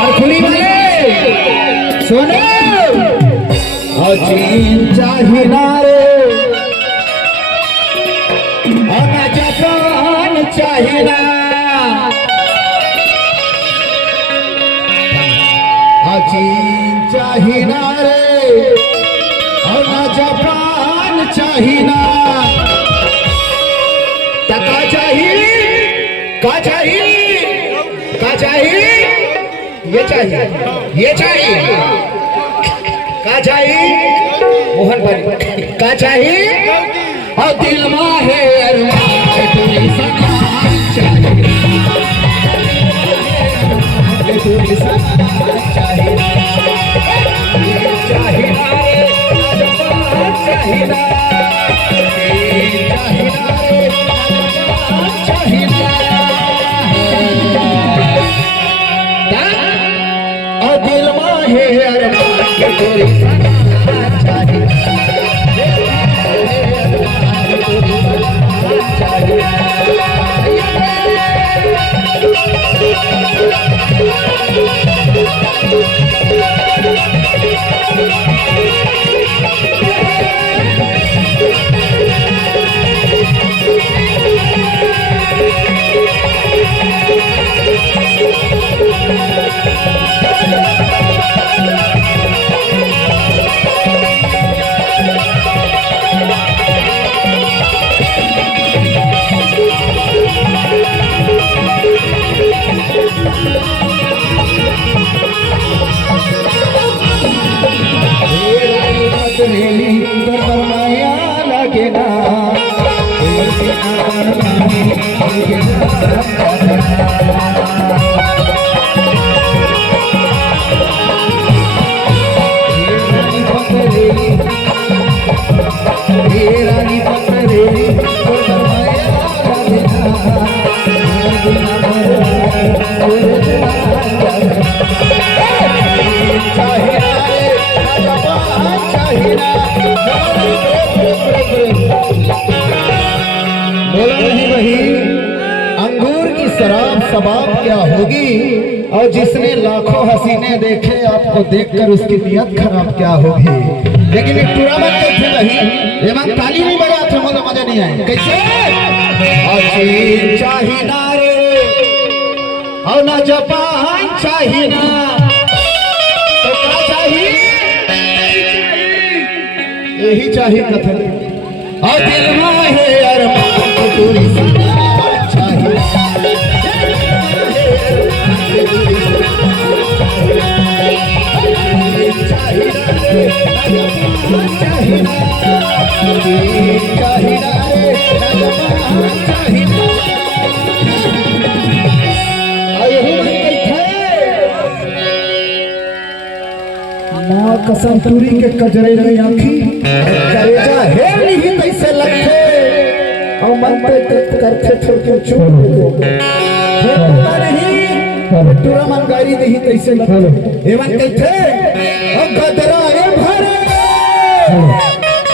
और खुली वाले सुनो चीन चाहिना रे और जापान चाहिना चीन चाहिना रे और जापान चाहिना का चाहिए का चाहिए का चाहिए ये चाहिए ये चाहिए का चाहिए मोहन भाई का चाहिए और दिल में है अरमान तुम्हें समान चाहिए तुम्हें समान चाहिए चाहिए चाहिए शराब सबाब क्या होगी और जिसने लाखों हसीने देखे आपको देखकर उसकी नियत खराब क्या होगी। लेकिन एक टूर्नामेंट देखे नहीं ये मैं ताली नहीं बजा थे मुझे मजा नहीं आए कैसे चाहिए ना रे और ना जापान चाहिए ना तो क्या चाहिए यही चाहिए कथन और दिल में है अरमान पूरी कसम तुरी के कजरे की आंखी करेजा है नहीं कैसे लगते और मन पे करते छोटे चुप है पता नहीं तुरा मन गाड़ी नहीं कैसे लगते एवं कहते और गदरा भरे